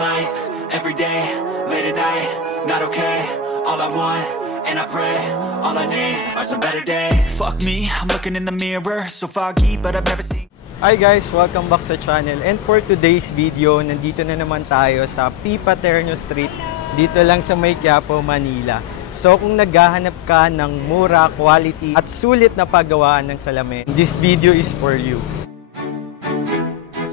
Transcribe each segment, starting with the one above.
life, every day, late at night, not okay. All I want, and I pray, all I need are some better days. Fuck me, I'm looking in the mirror, so foggy, but I've never seen. Hi guys! Welcome back sa channel, and for today's video, nandito na naman tayo sa P. Paterno Street, dito lang sa May Quiapo, Manila. So kung naghahanap ka ng mura, quality at sulit na paggawaan ng salamin, this video is for you.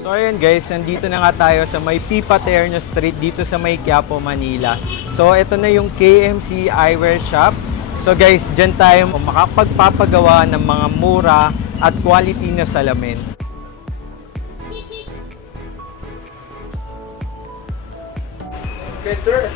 So ayun guys, nandito na nga tayo sa may P. Paterno Street dito sa May Quiapo, Manila. So ito na yung KMC Eyewear Shop. So guys, dyan tayo makapagpapagawa ng mga mura at quality na salamin. Okay, sir.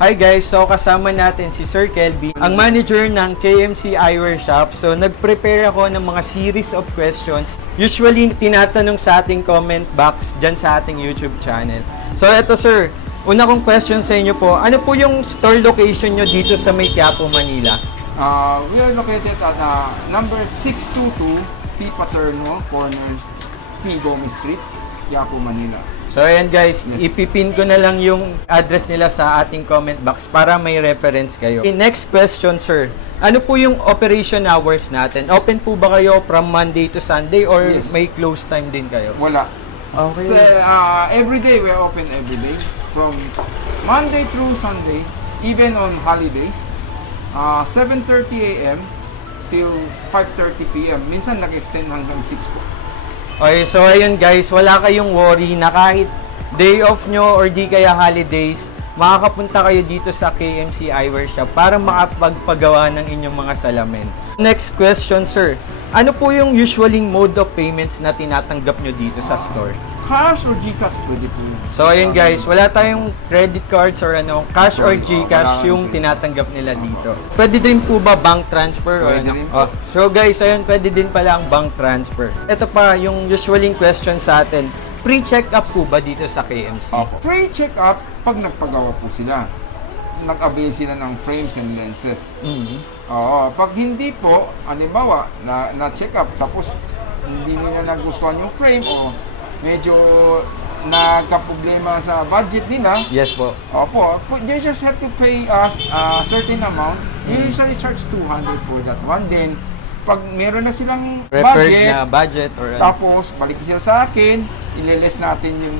Hi guys, so kasama natin si Sir Kelby, ang manager ng KMC Eyewear Shop. So nag-prepare ako ng mga series of questions. Usually tinatanong sa ating comment box dyan sa ating YouTube channel. So eto sir, una kong question sa inyo po, ano po yung store location nyo dito sa May Quiapo, Manila? We are located at number 622 P. Paterno, corners P. Gomez Street, Quiapo, Manila. So ayan guys, ipipin ko na lang yung address nila sa ating comment box para may reference kayo. Okay, next question sir, ano po yung operation hours natin? Open po ba kayo from Monday to Sunday or may close time din kayo? Wala. Okay. So, every day we are open every day from Monday through Sunday, even on holidays. 7:30 AM till 5:30 PM. Minsan nag-extend hanggang 6 po. Okay, so ayun guys, wala kayong worry na kahit day off nyo or di kaya holidays, makakapunta kayo dito sa KMC Eyewear Shop para makapagpagawa ng inyong mga salamin. Next question sir, ano po yung usually mode of payments na tinatanggap nyo dito sa store? Cash or GCash pwede po. So ayun guys, wala tayong credit cards or ano, cash or GCash yung tinatanggap nila dito. Pwede din po ba bank transfer or ano? So guys, ayun, pwede din pala ang bank transfer. Ito pa yung usually question sa atin. Pre-check-up po ba dito sa KMC? Free check-up pag nagpagawa po sila. Nag-avail sila ng frames and lenses. Pag hindi po, halimbawa, na-check up tapos hindi nila nagustuhan yung frame o medyo nagka-problema sa budget nila. Yes po. Opo, they just have to pay us a certain amount. You usually charge 200 for that one. Then, pag meron na silang budget or tapos balik sila sa akin, ililess natin yung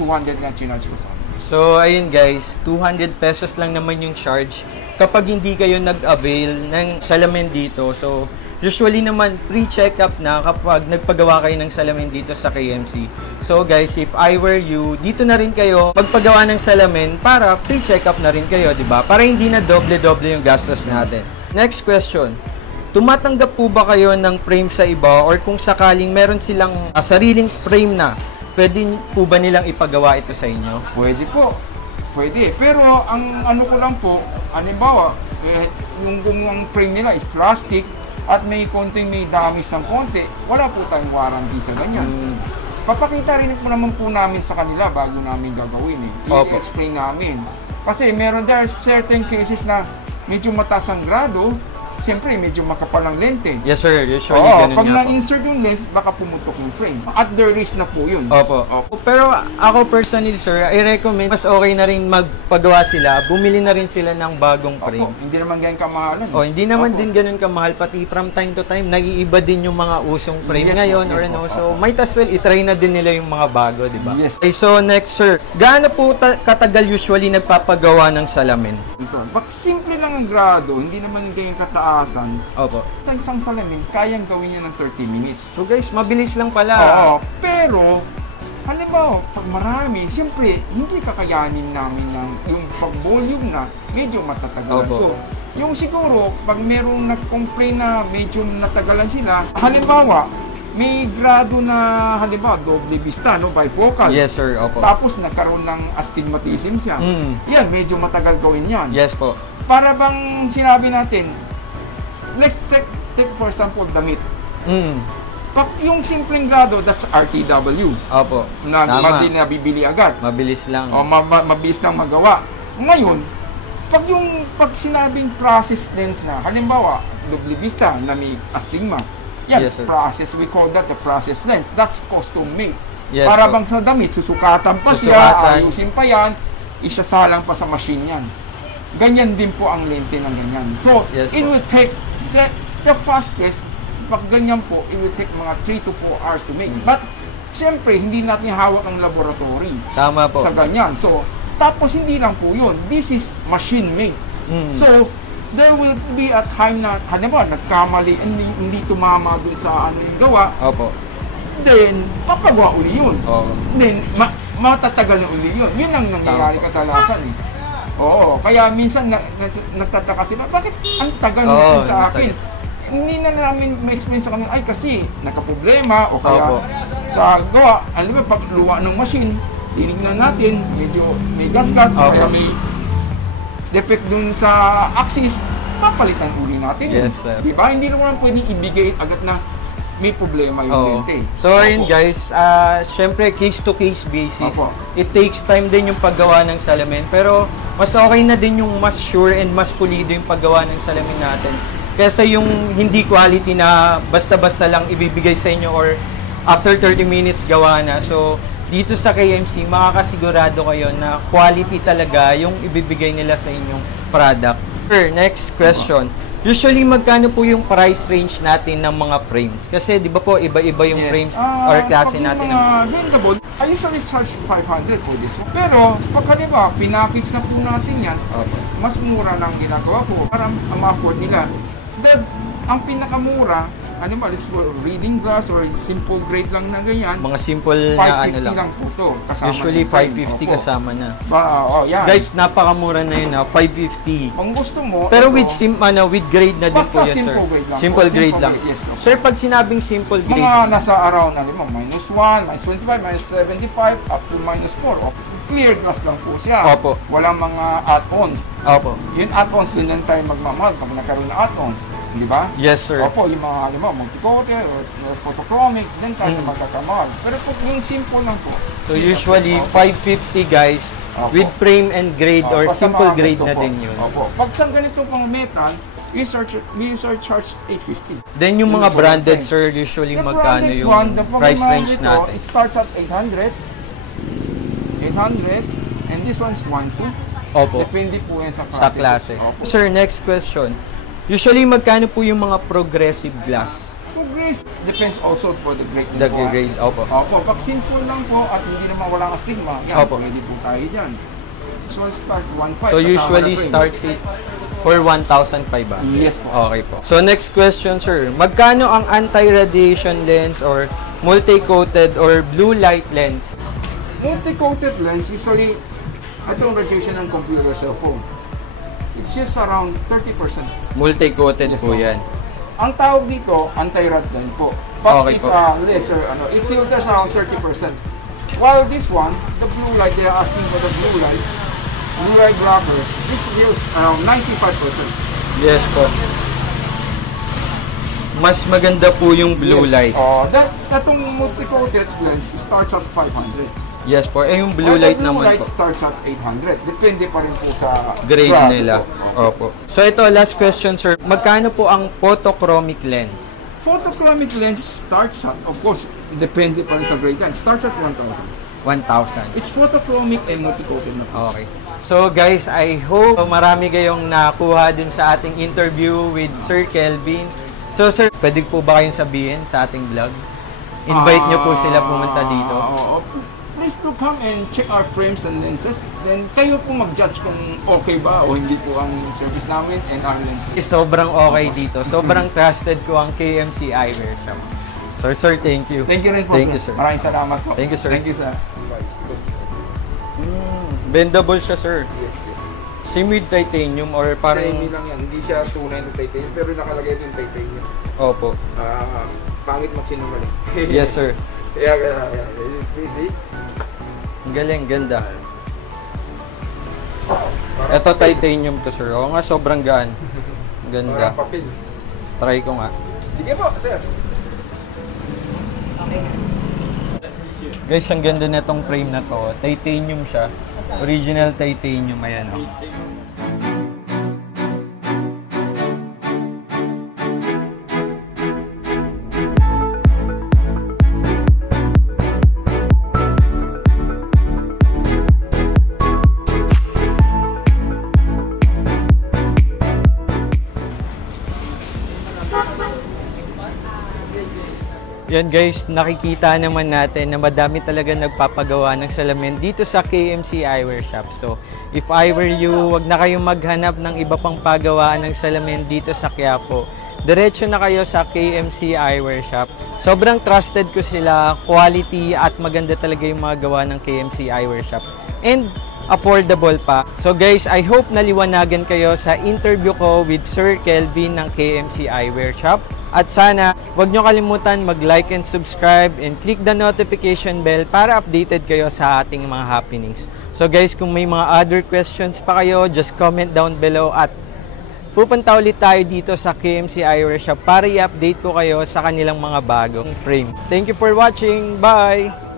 200 na chinarge ko sa akin. So, ayun guys, 200 pesos lang naman yung charge kapag hindi kayo nag-avail ng salamin dito. So, usually naman, pre-check-up na kapag nagpagawa kayo ng salamin dito sa KMC. So guys, if I were you, dito na rin kayo magpagawa ng salamin para pre-check-up na rin kayo, di ba? Para hindi na doble-doble yung gastos natin. Next question. Tumatanggap po ba kayo ng frame sa iba or kung sakaling meron silang sariling frame na, pwede po ba nilang ipagawa ito sa inyo? Pwede po. Pwede. Pero ang ano ko lang po, halimbawa, yung ang frame nila is plastic, at may damage ng konti, wala po tayong warranty sa ganyan. Papakita rin po naman po namin sa kanila bago namin gagawin I-explain namin. Kasi there are certain cases na medyo mataas ang grado, siyempre medyo makapal ang lente. Yes sir, usually ganun pag nga na-insert yung lens, baka pumutok yung frame. At the risk na po yun. Opo. Pero ako personally sir, I-recommend mas okay na rin magpagawa sila, bumili na rin sila ng bagong frame. Hindi naman ganyan kamahalan. Hindi naman din ganun kamahal, pati from time to time, nag-iiba din yung mga usong frame ngayon or ano. So might as well i-try na din nila yung mga bago, di ba? Yes. Okay, so next sir, gaano po katagal usually nagpapagawa ng salamin? Simple lang ang grado, hindi naman ganyan kataas. Opo. Sa isang salamin, kayang gawin niya ng 30 minutes. So guys, mabilis lang pala. Pero, halimbawa, pag marami, siyempre, hindi kakayanin namin yung pag-volume na medyo matatagalan ko. Yung siguro, pag merong nag-complain na medyo natagalan sila, halimbawa, may grado na, halimbawa, doble vista, bifocal. Yes, sir. Opo. Tapos nagkaroon ng astigmatism siya. Yan, medyo matagal gawin yan. Yes po. Para bang sinabi natin, let's take for example, damit. Pag yung simpleng grado, that's RTW. Opo. Hindi na bibili agad. Mabilis lang. Mabilis lang magawa. Ngayon, pag sinabing process lens na, halimbawa, doble vista na may astigma, yan, yes, process, we call that the process lens. That's custom made. Yes, Para po. bang sa damit, susukatan pa siya, Susukatan. ayusin pa yan, isasalang pa sa machine yan. Ganyan din po ang lente ng ganyan. So, Yes, it po. will take, the fastest, pag ganyan po, it will take mga 3 to 4 hours to make. But, siyempre, hindi natin hawak ang laboratory Tama po. sa ganyan. So, tapos hindi lang po yun. This is machine made. So, there will be a time na, halimbawa, nagkamali, hindi tumama dun sa ano yung gawa, Opo. then, papagawa uli yun. Oo. Then, matatagal na uli yun. Yun ang nangyayari kadalasan eh. Oo, kaya minsan nagtataka sila, bakit ang tagal nito sa akin? Hindi na namin ma-explain sa kanila, ay kasi nakaproblema o kaya Opo. sa gawa, alam mo, pag luwa ng machine, tinignan natin, medyo may gas-gas, Opo. kaya may defect dun sa axis, papalitan uli natin. Yes, sir. Diba? Hindi naman pwedeng ibigay agad na may problema yung Oo. lente. So, ayun Opo. guys, syempre case-to-case basis. Opo. It takes time din yung paggawa ng salamin. Pero, mas okay na din yung mas sure and mas pulido yung paggawa ng salamin natin. Kesa yung hindi quality na basta-basta lang ibibigay sa inyo or after 30 minutes gawa na. So, dito sa KMC, makakasigurado kayo na quality talaga yung ibibigay nila sa inyong product. Sir, next question. Usually, magkano po yung price range natin ng mga frames? Kasi, di ba po, iba-iba yung frames or klase natin. Pag mga bendable, I usually charge 500 for this one. Pero, pagka di ba, pinackage na po natin yan, mas mura lang ginagawa po para ma-afford nila. Ang pinakamura, ano ba, this for reading glass or simple grade lang na ganyan, Mga simple na ano 550 lang. lang po to. Kasama Usually, yung frame. 550 Opo. kasama na. Yan. Guys, napakamura na yun na 550. Kung gusto mo, Pero ito, with grade na din po basta yan, sir. simple grade lang po. Simple grade Simple lang. grade, yes, no. Sir, pag sinabing simple grade, mga nasa around na minus 1, minus 25, minus 75, up to minus 4. Clear glass lang po siya. Opo. Walang mga add-ons. opo. Yung add-ons, din lang tayo magmamahal pag nagkaroon ng add-ons. Di ba? Yes, sir. Opo, yung mga, multi-coated or photochromic, din tayo magkakamahal. Pero kung yung simple lang po. So, usually, 550 guys, Opo. with frame and grade or Basta simple mga grade ganito na po. din yun. Opo. Pag sa ganito pang metal, we charge 850. Then, yung mga Yung branded, frame. sir, usually The magkano branded yung one, the price pagmamahal range nito, natin? it starts at 800, and this one's 1.2. Opo. Depende po yan sa klase. Sa klase. Opo. Sir, next question. Usually, magkano po yung mga progressive glass? Progress depends also for the grade. The po, grade, opo. Opo, pag simple lang po at hindi naman walang stigma, yan, Opo. pwede po tayo dyan. This one start 1.5. So, kasama usually na frame. starts it for 1,500 ba? Yes po. Okay po. So, next question, sir. Magkano ang anti-radiation lens or multi-coated or blue light lens? Multi-coated lens, usually, itong radiation ng computer cellphone. It's just around 30%. Multi-coated Yes, po po. yan. Ang tawag dito, anti-rad din po. But Okay it's po. lesser, it filters around 30%. While this one, the blue light, they are asking for the blue light blocker, this yields around 95%. Yes po. Mas maganda po yung blue Yes. light. Thatong multi-coated lens starts at 500. Yes po. Eh, yung blue While light the blue naman light po. starts at 800. Depende pa rin po sa Grade brand nila. po. Opo. So, ito, last question, sir. Magkano po ang photochromic lens? Photochromic lens starts at, of course, depende pa rin sa grade yan, starts at 1,000. 1,000. It's photochromic and multi-coated na po. Okay. So guys, I hope marami kayong nakuha dun sa ating interview with Sir Kelvin. So sir, pwede po ba kayong sabihin sa ating vlog? Invite nyo po sila pumunta dito. Please do come and check our frames and lenses. Then kayo po mag-judge kung okay ba o hindi po ang service namin and our lenses. Sobrang okay dito. Sobrang trusted ko ang KMC Eyewear Shop. Sir, thank you. Thank you rin po, Thank you, sir. Maraming salamat po. Thank you, sir. Thank you, sir. Bendable siya, sir. Yes, yes. Same with titanium or parang... Semi lang yan. Hindi siya tunay na titanium, pero nakalagay din titanium. Opo. Pangit magsinungaling. Yes, sir. Kaya, see? Ang galing, ganda. Ito titanium to, sir. Oo nga, sobrang gaan. Ganda. Parang papel. Try ko nga. Sige po, sir. Guys, ang ganda na tong frame na to. Titanium siya. Original titanium. Ayan, oh. Yan guys, nakikita naman natin na madami talaga nagpapagawa ng salamin dito sa KMC Eyewear Shop. So, if I were you, wag na kayong maghanap ng iba pang pagawaan ng salamin dito sa Quiapo. Diretso na kayo sa KMC Eyewear Shop. Sobrang trusted ko sila, quality at maganda talaga yung mga gawa ng KMC Eyewear Shop. And affordable pa. So guys, I hope naliwanagan kayo sa interview ko with Sir Kelvin ng KMC Eyewear Shop. At sana, huwag nyo kalimutan mag-like and subscribe and click the notification bell para updated kayo sa ating mga happenings. So guys, kung may mga other questions pa kayo, just comment down below at pupunta ulit tayo dito sa KMC Eyewear Shop para i-update ko kayo sa kanilang mga bagong frame. Thank you for watching. Bye!